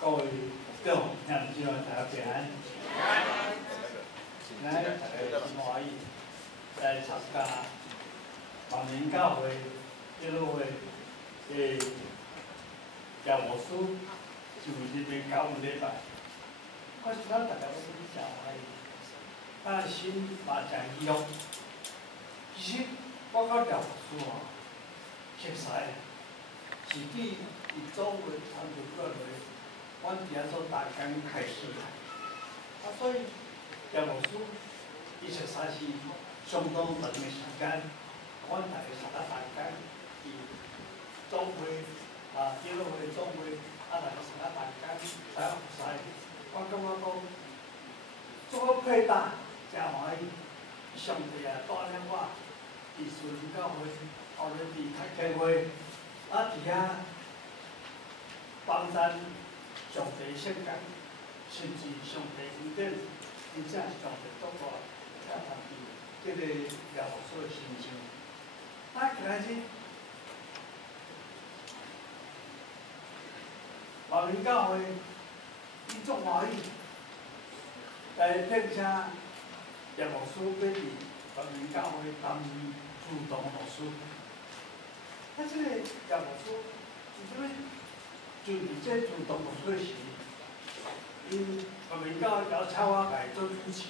各位长，向希望大家平安。咱大家真欢喜来参加万民教会基督会的教务书就入面教育礼拜，我是咱大家都真欢喜，咱心嘛真喜乐。其实我到教务书吼，熟悉是比伊总会参照过来，阮伫遐做大纲开始啦。所以教务书伊熟悉是相当长的时间，阮大家参加大纲，伊总会基督会总会大家参加大纲，大家熟悉。我感觉讲，做个配搭真欢喜。上帝带领我，伫顺教会，后来伫读经会，伫遐帮咱上帝圣经，甚至上帝恩典，真正是上帝祝福，才通伫这个教务所的心上。今仔日万民教会，伊足欢喜，来并且教务所要伫万民教会担任主动老师。这个教务所是啥物？就伫这主动老师时，因万民教会邀请我来做主持，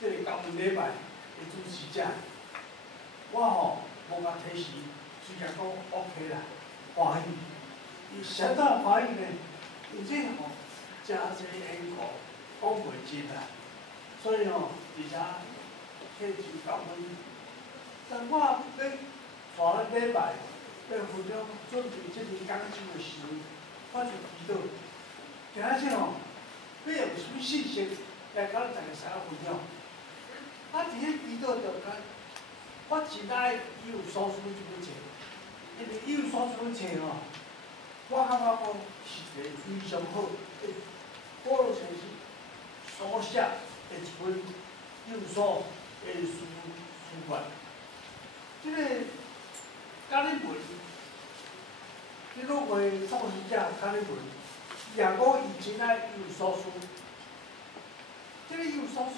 这个教育礼拜的主持者，我无甲提示，虽然讲 OK 啦，欢喜。伊相当欢喜呢，因这真侪缘故讲袂尽啦，所以而且迄就教阮，但我要带咱礼拜，要分享准备这个讲究的时候，我就祈祷，今仔日要用什么信息来甲大家分享？伫迄祈祷中间，我真爱以有所思这本册，因为以有所思册我感觉讲是一个非常好的，保罗先生所写的一本有所的书卷。这个加利文，基督会创始者加利文，也讲以前爱有所书。这个有所书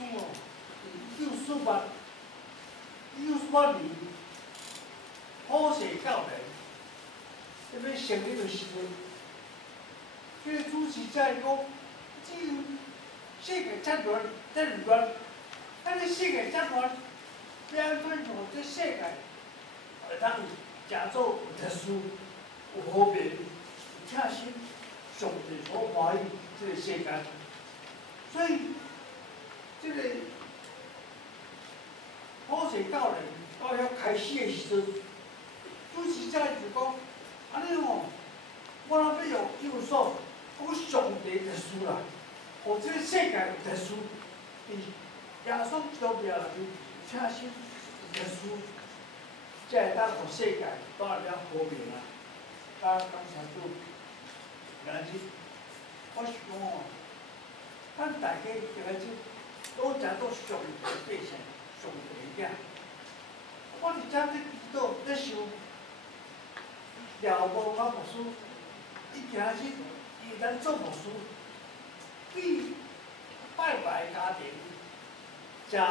18年，好势教人。要成立的时阵，这个主持者讲，只有世界遮乱，咱这世界遮乱，要安怎让这世界会当诚做有特殊、有和平、有称心、上帝所欢喜这个世界。所以，这个好势教人到遐开始的时阵，主持者就讲。安尼我若要用有所，讲上帝特殊啦，互这个世界有特殊，耶稣基督命内面请心有特殊，才会当互世界带来了和平啊！感谢主，今仔日我是讲咱大家今仔日都诚做上帝百姓，上帝的囝。我伫遮咧祈祷咧想。了无我牧师，伊今仔日伊咱做牧师，比拜拜家庭真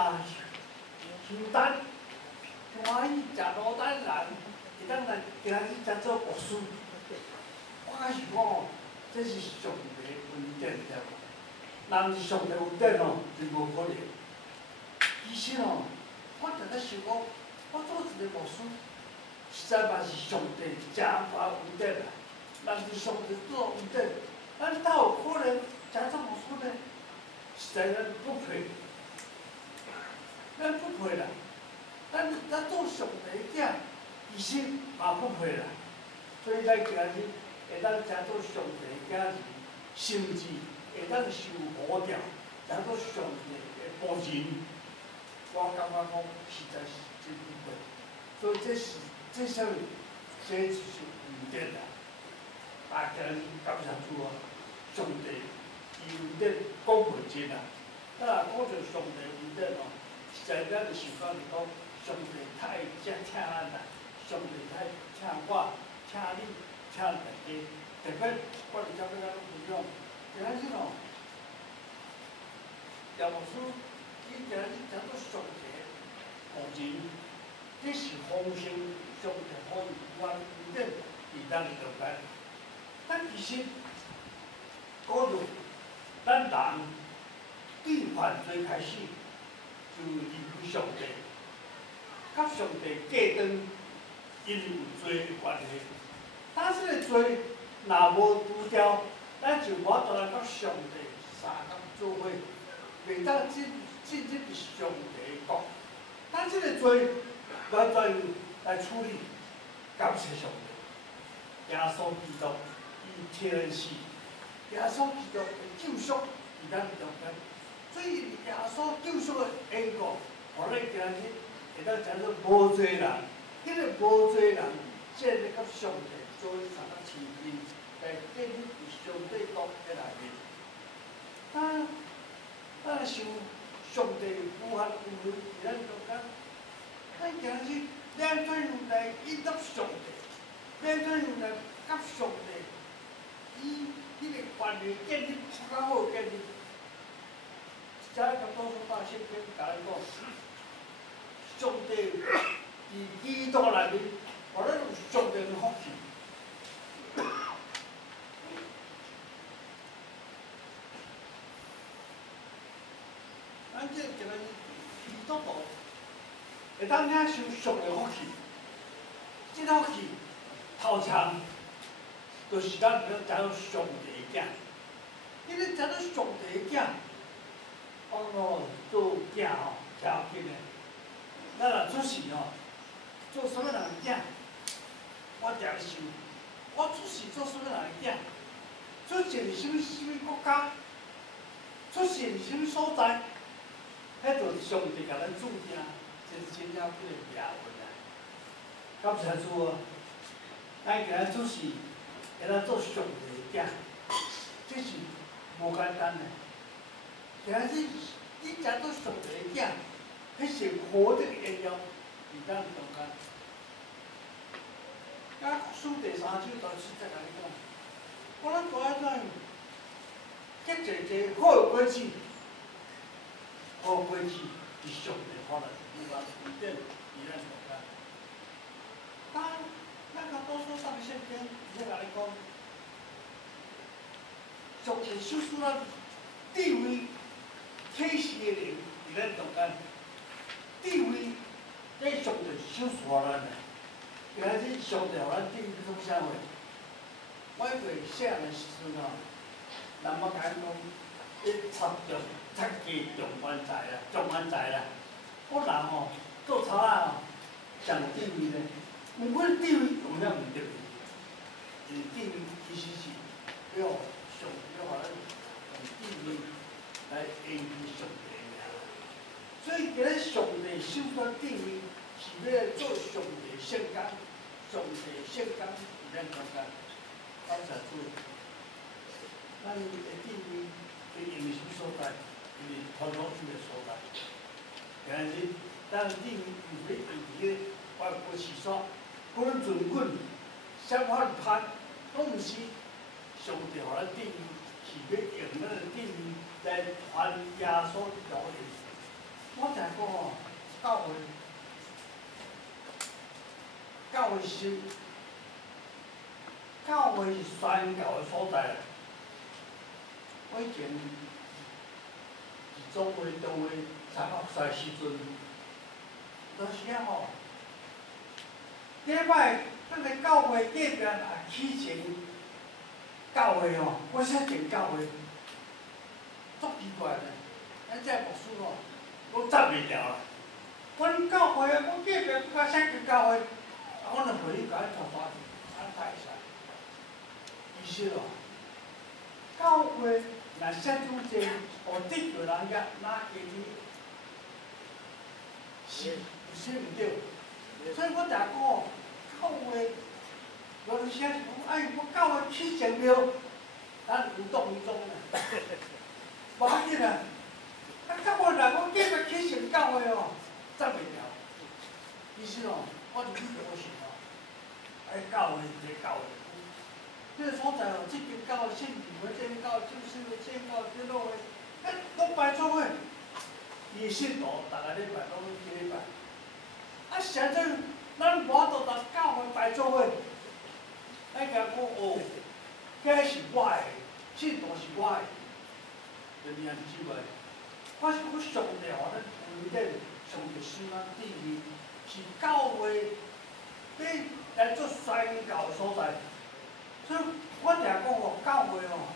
孤单，欢喜真孤单人，会当来今仔日才做牧师。我是讲，这是上帝恩典，对无？若毋是上帝恩典是无可能。其实我常常想讲，我做一个牧师。实在嘛是上帝真大恩典啦！若是上帝做恩典，咱哪有可能真做牧师呢？实在咱不配，咱不配啦！咱做上帝囝，其实嘛不配啦。所以咱今日会当真做上帝囝时，甚至会当受呼召，真做上帝的仆人，我感觉讲实在是真不配。所以这啥物？这就是恩典啦！大家感谢主啊！上帝恩典讲袂尽啊！咱若讲到上帝恩典实在咱就想到是讲上帝太请咱啦，上帝太请我，请你，请大家。特别我伫遮要甲咱分享，日哦，杨牧师，伊今日讲到上帝个人，这是丰盛上帝可以完整伫咱个中间。但其实，嗰度咱人对犯罪开始，就离开上帝，甲上帝隔断，因为有罪的关系。但是个罪若无除掉，咱就无法度来甲上帝相共做伙，袂当进入上帝的国。咱即个罪完全来处理，感谢上帝，耶稣基督伊天死，耶稣基督的救赎伫咱中间，所以耶稣救赎的恩果，互咱今日会当讲做无罪人，迄个无罪人，建立甲上帝做伙相共亲近，来建立上帝国的内面。咱想上帝无限有能伫咱中间，咱今日咱怎样来引导上帝？咱怎样来甲上帝以迄个关系建立较好建立？一早甲多数百姓跟甲咱讲，上帝伫基督内面，互咱有上帝的福气。咱这今日基督徒会当领受上帝福气，这福气头前就是咱要知道上帝的囝，因为知道上帝的囝，哦做囝吼，条件的，咱若出世吼，做什么人的囝？我常想，我出世做什么人的囝？出世是什么国家？出世是什么所在？迄就是上帝甲咱注定，这是真正不个命运啊！感谢主啊！咱今日出世，会当做上帝的囝，这是无简单的。今日你食做上帝的囝，迄是活着的荣耀伫咱中间。啊，书第3章就是在甲你讲，我咱大家怎样结一好的果子？好果子是上帝可能有法规定伫咱中间。咱较多数上圣经，伊咧甲你讲，上帝授予咱智慧、启示的灵伫咱中间。智慧，这上帝授予咱的。今日上帝互咱智慧做啥货？我过细汉的时阵吼，人要甲咱讲，你插中。出家中原财啦，中原财啦，我人吼做草仔吼，上智慧咧，毋过智慧用了毋对，因为智慧其实是要上要互咱用智慧来应用上帝的名。所以今日上帝授予智慧，是要来做上帝的圣工，上帝的圣工伫咱中间，感谢主，咱的智慧是因为什么所在？因为传统性的所在，今日咱智慧有要用伫个外国时所，可能尽管想法贪，拢毋是上帝互咱智慧，是要用咱的智慧来传耶稣的福音。我常讲吼，教会是宣教的所在。我以前。总会中会3、4岁时阵，当时啊吼，礼拜咱个教会隔壁也起前教会吼，我写进教会，足奇怪的，咱这牧师吼，我站袂了啦。阮教会啊，我隔壁甲写进教会，我著互你甲伊拖刷去，安太使。其实哦，教会。若写种济，互得着人家哪会去？是毋对？所以我常讲哦，教会有阵时啊是讲，哎，我教会起前了，咱有动一动啦，无要紧啦。啊，教会若讲继续起前教会哦，站袂了。其实哦，我就去着我想哦，哎，教会一个教会，迄个所在哦，这边到县里会，这边到就是这边到这落位，拢拜做伙，伊信徒逐个礼拜拢去礼拜。啊，现在咱无法度甲教会拜做伙，咱甲讲哦，这是我的，信徒是我的，就这样子袂。我是我上帝互咱恩典，上帝使咱旨意，是教会你来做宣教的所在。所以我定讲哦，教会哦，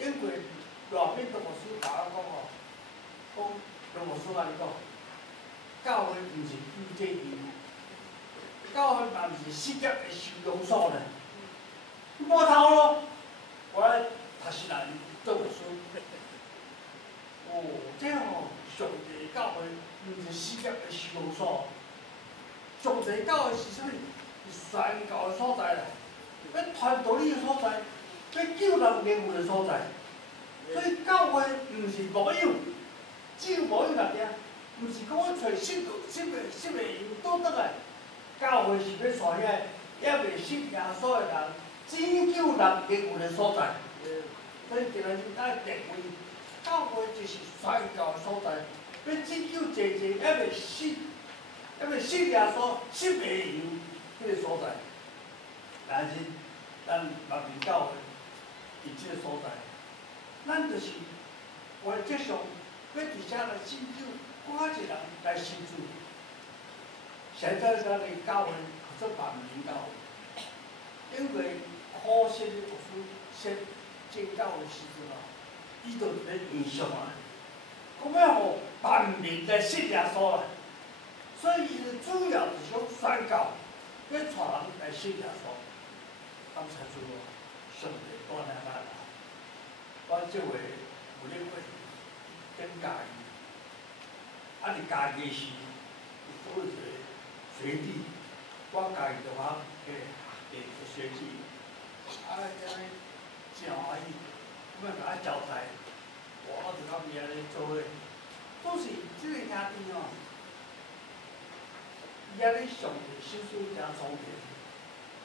因为偌边都无师甲我讲哦，讲都无师安尼讲，教会毋是救济义，教会嘛毋是事业的收容所呢。无头路，我来读诗人做牧师。哦，这哦，上帝教会毋是事业的收容所，上帝教会是啥物？是宣教的所在啦。要传道理的所在，要救人灵魂的所在，所以教会毋是无有，只有无有六件，毋是讲我找信的人倒倒来，教会是要带遐也未信耶稣的人，拯救人灵魂的所在。所以今日咱定位，教会就是宣教的所在，要拯救侪也未信耶稣、信的人迄个所在。但是，咱万民教会伫即个所在，咱就是原则上要伫遮来拯救多一人来信主。现在咱的教会做万民教会，因为可惜的牧师先进教会时阵哦，伊就咧影响啊，讲要互万民来信耶稣啦，所以伊主要就是讲宣教，要带人来信耶稣。感谢主哦，上帝带领咱啦。我即回有咧过跟家己，啊，伫家己时有做一个学弟，我家己就较给学弟，啊，安尼真欢喜，咁啊甲我交代，我就甲伊安尼做伙，都是即个兄弟哦，伊安尼上帝手术真聪明。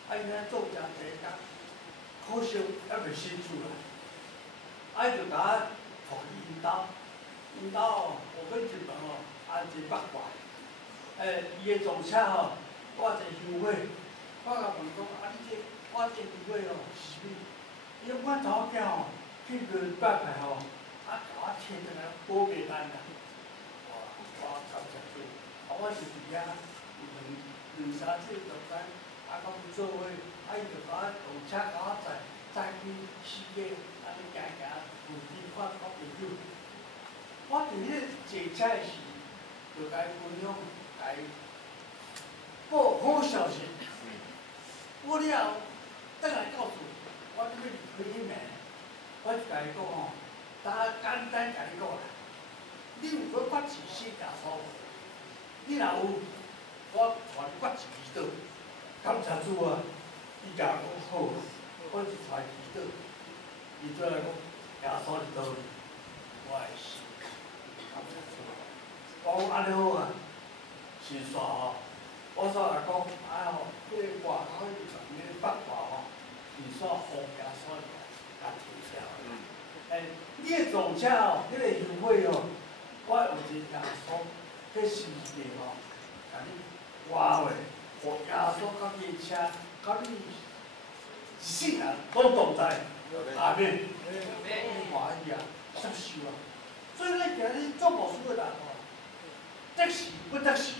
啊，伊安做诚济工，可惜还袂信主啦。啊，伊就甲我互因兜，因兜哦，后尾一问哦，安一八卦。伊个撞车吼，我一香火，我甲问讲，啊，你这我这香火哦是啥物？伊讲我查某囝吼，去去拜拜吼，啊，甲我摕转来保袂单啦。哇，我感谢主，啊，我是伫遐两三次就知。啊，甲伊做伙，啊，伊就甲我动车甲我载去四界，安尼行附近看朋友。我伫迄个坐车时，就甲伊分享，甲伊报好消息。我了后，等来到厝，我准备离开迄面，我就甲伊讲哦，简单甲你讲啦，你有要决志信耶稣无？你若有，我带你决志祈祷。感谢主啊！伊甲我讲好，我就带伊祈祷。伊再来讲耶稣伫倒里，我会信。感谢主。我讲安尼好啊，是煞吼。我煞来讲，吼，迄个外口迄个迄个八卦吼，是煞互耶稣甲取消。你个撞车吼，迄个香火吼，我有一个耶稣，迄是个吼，甲你话话。互耶稣甲你车，甲你一世人拢同在，下面，欢喜啊，接受啊。所以咱今日做牧师的人哦，得时不得时，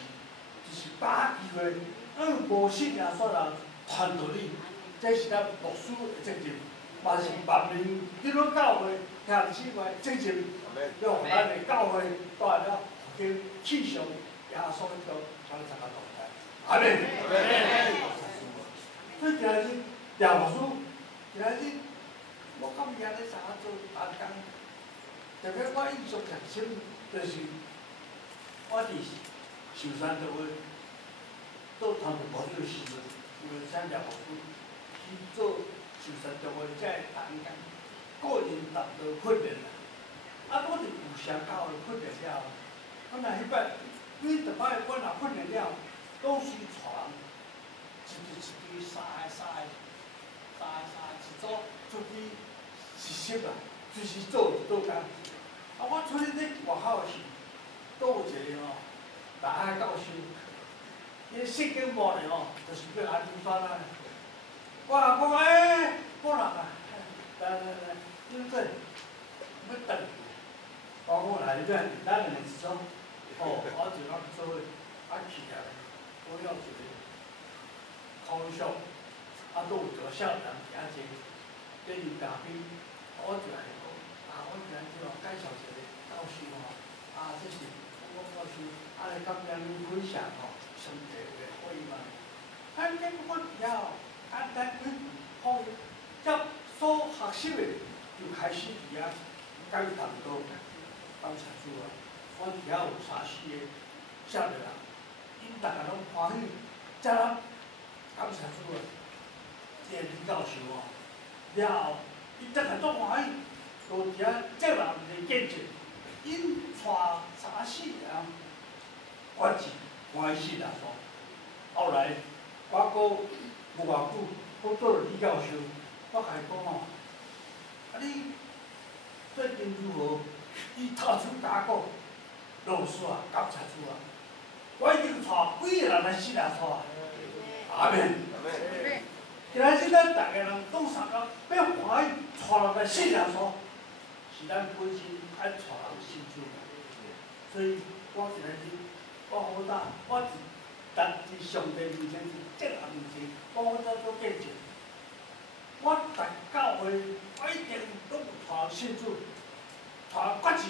就是把握机会，无信耶稣人传道理，这是咱牧师的责任，嘛是万民基督教会兄姊妹责任，要互咱的教会带了去气象耶稣迄条相同个动态。阿妹，所以今日廖牧师，今日我甲伊安尼相做同工，特别我印象特深，就是我伫寿山教会做传道牧师时阵，有个请廖牧师去做寿山教会遮个同工，个人达到训练啦。啊，我伫旧城教会训练了后，我若迄摆，每逐摆我若训练了。拢是带人一对三个，一组出去实习啦，就是做工。我出去咧外口时，都有一个大海教授，伊设计部咧就是要安尼选啊。我讲某人啊，来，你做要等。我讲来，你咱两个一组，我就讲做伙，去起来，我要一个考上，都有一个少年行者，在饮咖啡，我就来讲，我今日介绍一个教授这是我教授，来甲咱分享上帝的话语嘛。结果我伫遐简单几句好，接所学习的就开始伫遐讲谈到感谢主啊！我伫遐有3、4个少年人，因大家拢欢喜，才感谢主啊！这个李教授了后，伊大家足欢喜，就伫遐接人个见证，因带3、4个人，我是欢喜啦所。后来我无偌久，我做了李教授，我甲伊讲你最近如何？伊头手甲我讲，老师啊，感谢主啊！我已经带几个人来死来带。阿门。今仔日咱大家人讲啥个？要欢喜带人来死来带，是咱本身爱带人信主。所以我今仔日我好大，我伫上帝面前，伫这人面前，我好大做见证。我在教会，我一定拢有带人信主。带决志，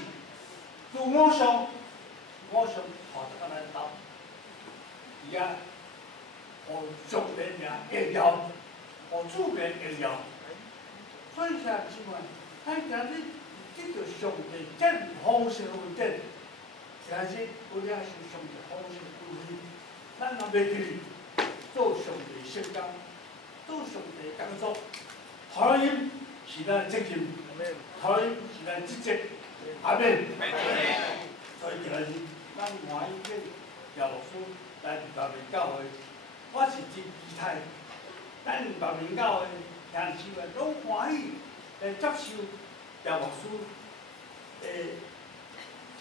就我上带一个来斗，伊互上帝名荣耀，互主名荣耀。所以兄弟姊妹，咱今日藉着上帝这样丰盛的恩典，今日我领受上帝丰盛的恩典，咱若袂记做上帝圣工，做上帝工作，福音是咱的责任，福音是咱职责。阿免，所以今日咱欢喜见姚牧师来二百名教会，我是真期待，咱二百名教会兄弟姊妹拢欢喜来接受姚牧师的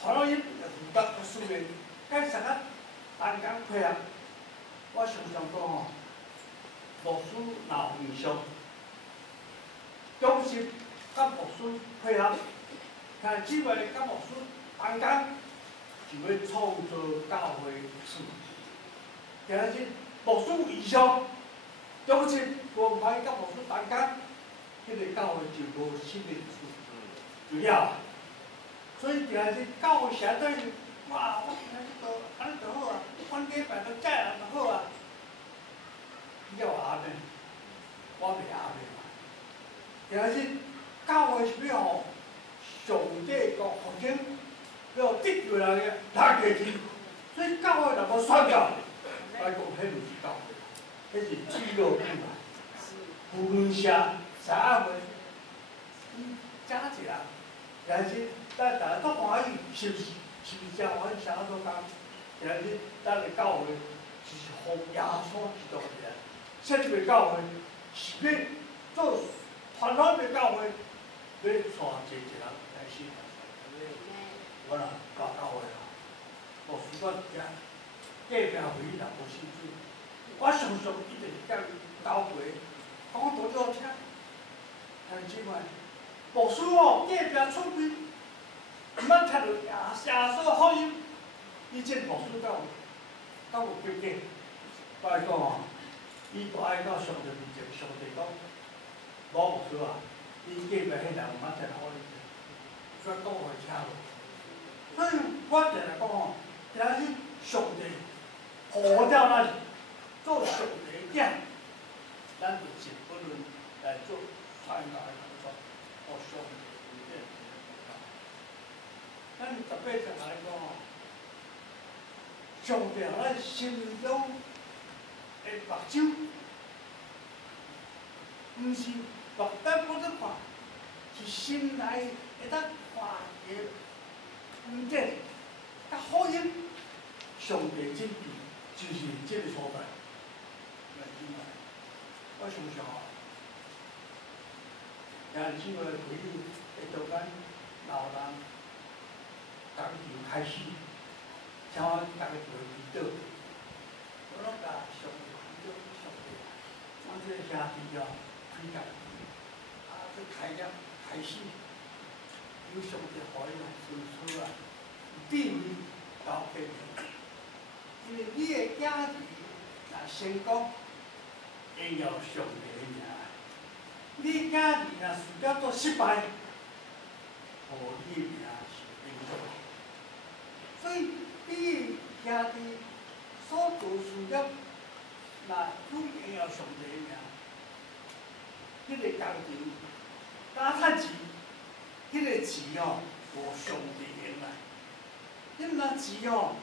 福音的负责和使命，该啥个单工配合，我常常讲牧师若有意向，忠心甲牧师配合。但姊妹甲牧师同工，就要创造教会事。今日牧师有异象，忠心无歹甲牧师同工，迄个教会就无新的事，就了。所以今日教会相对，哇，我今日都安尼就好啊，我礼拜都这样就好啊。了阿妹，我袂阿妹嘛。今日教会是要吼。上帝个福音要得罪人个哪个去？所以教会若无宣教，来讲迄就是教会，迄是肌肉病啊。无论社社会，真一人，但是咱大家都欢喜，是不是真欢喜？啥都讲，但是咱的教会就是奉耶稣基督的人，设立的教会是要做传统的教会，要带一个人。我若到教会牧师我伫遮隔壁会议若无信主，我常常一直甲伊交陪，讲多少听，兄弟姊妹，牧师隔壁厝边，毋捌听到耶稣福音，以前牧师有结结，我来讲伊大爱到上帝面前，上帝讲，老牧师啊，伊隔壁迄人毋捌听福音，所以讲互听无。所以我定来讲今日上帝呼召咱做上帝的囝，咱就尽本论来做传教的工作，互上帝恩典。咱18节来讲上帝互咱心中的目睭，毋是目灯不得看，是心内会当看的。恩典，甲福音，上帝真理就是这个所在。我想想也是这个回忆，会到咱老人家己开始，请我大家做祈祷，我拢甲上帝祈祷，上帝，我这个兄弟哦，开家这开业开始，有上帝互伊顺出啊，地位高变的，因为你的囝儿若成功，荣耀上帝的名。你囝儿若事业做失败，互你的名是永久的。所以你兄弟所做事业，若有荣耀上帝的名，迄个工程敢趁钱，迄个钱哦无上帝用来。你若钱哦，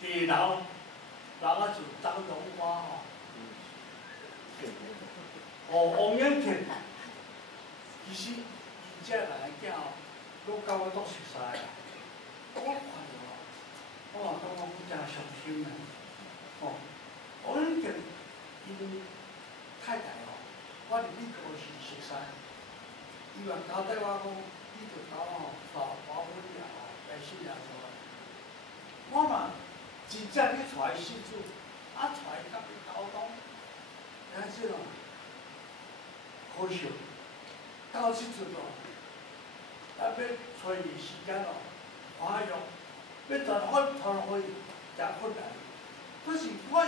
地楼人啊就张荣华吼。王永庆，其实伊遮人个囝哦，都甲我都熟悉啦。我看着哦，感觉我真伤心啊！哦，王永庆因太太哦，我伫美国时熟悉，伊嘛交代我讲，你着交哦保分了哦，来信了什么？我嘛真正去带伊信主，带伊甲伊沟通，但是哦。可惜，到即阵哦，要找伊时间哦，花用，要全款传互伊，真困难。可是我伊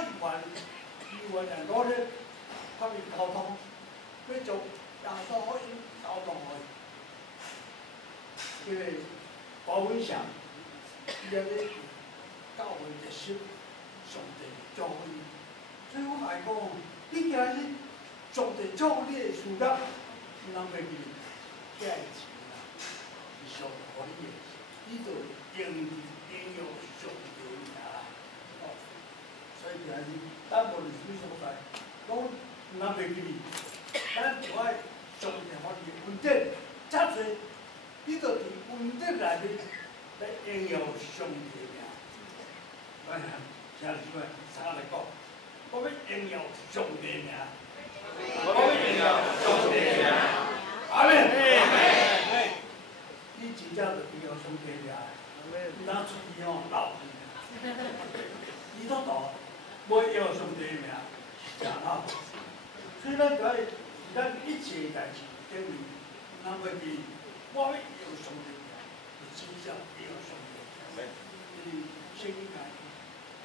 愿来努力，甲伊沟通，要将耶稣福音交通互伊。因为包文祥，伊也咧教会热心，上帝祝福伊。所以我来讲，你今日。上帝祝福你的事业，你通袂记，遐个钱啊，是上帝互你的，你着应用上帝的名啦。哦，所以今日咱无论什么所在，讲唔通袂记，咱就爱上帝互你的恩典，遮侪，你着伫恩典内面来应用上帝的名。咱听弟兄三个来讲，我要应用上帝的名。我应用上帝的名，阿门。你真正着应用上帝的名，你当出去哦闹去，你都大，无应用上帝的名，是真闹。所以咱就爱咱一切代志顶面，咱袂记，我要应用上帝的名，就真正应用上帝的名。因为圣经讲，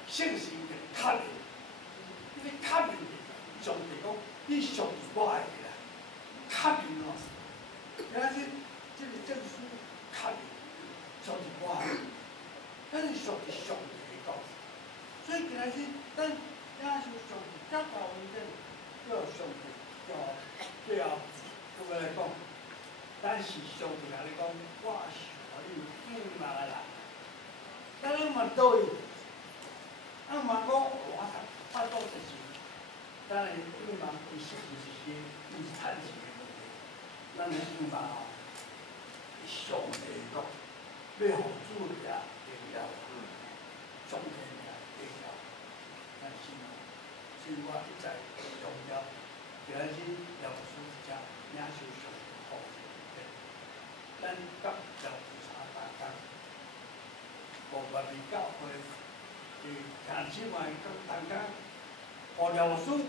信心的确认，因为确认的上帝讲。你上帝我爱你啦，确认哦，而且这个证书确认上帝我爱你，咱是上帝的讲，所以今仔日咱也是上帝遮高文的，叫上帝叫最后各位来讲，咱是上帝来讲，我是互你有用个人，咱咧问倒伊，咱问讲我发多少钱？当然，用忙伊实际是些伊是趁钱的问题，咱咧用忙哦，上帝讲，要互主也荣耀，上帝也荣耀，咱心哦，所以我一再强调，今日要书遮领受上帝福音，咱甲要查大家，无外面教会，听起来甲大家。互了书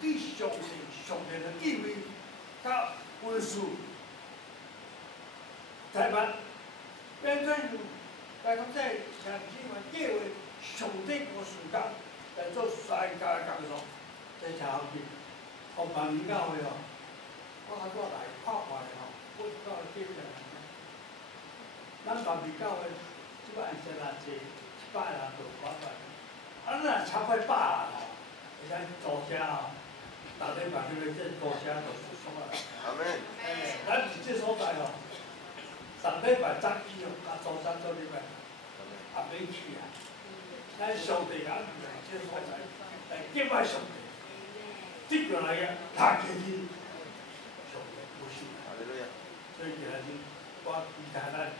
对上帝的地位，甲文书，台湾变做来讲，在像即款计划上帝个时间来做世界工作，在正好去。互万民教会哦，我较早来看看的吼，我到计划来。咱万民教会即摆按说啦，一100人就500，啊，咱超过100人吼。会使做车哦，逐礼拜去这做车就爽啊！阿门。咱伫这所在哦，上礼拜早起哦，甲做车做礼拜，也免去啊。咱上帝安排这所在来敬拜上帝，接过来个大家去上帝有心啊！所以今日我期待咱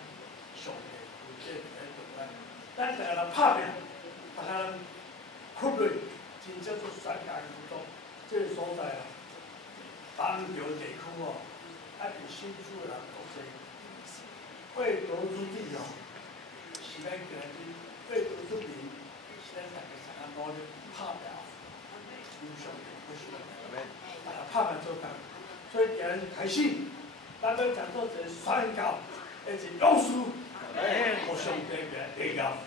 上帝有这来做咱大家来拍拼，大家困累。真叫做世界工作，这个所在啊，东桥地区哦，啊，伫新厝的人多济，为国之地哦，是咱今日为国之民，是咱大家相当努力拍拼，优秀的不是大家拍拼做工，所以今日开始，咱要讲做一个宣告，一个勇士，互上帝名荣耀。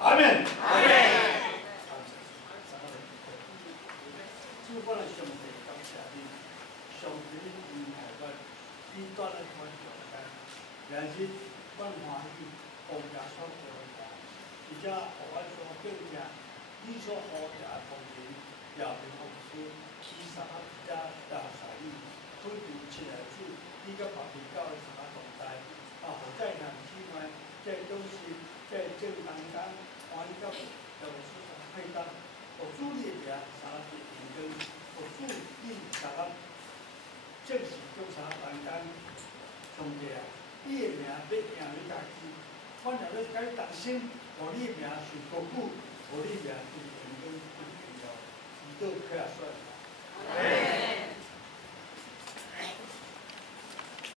阿门。阿门。主我来上帝感谢你，上帝你害我，你带来我上帝，但是我欢喜，奉耶稣做的话，而且互我所见证，你所呼召的风景，也是奉主，其实啊，一只大使你，推动起来主，你甲别人教的啥同在，啊，互在人之外，在中心，在正当中，欢喜到到处啥配搭。互主你的名三是平等，互主你三正是做三人间，上帝啊，你的名要行你家己，我若要甲你同心，互你的名是高久，互你的名是平等不平遥，直到克亚说。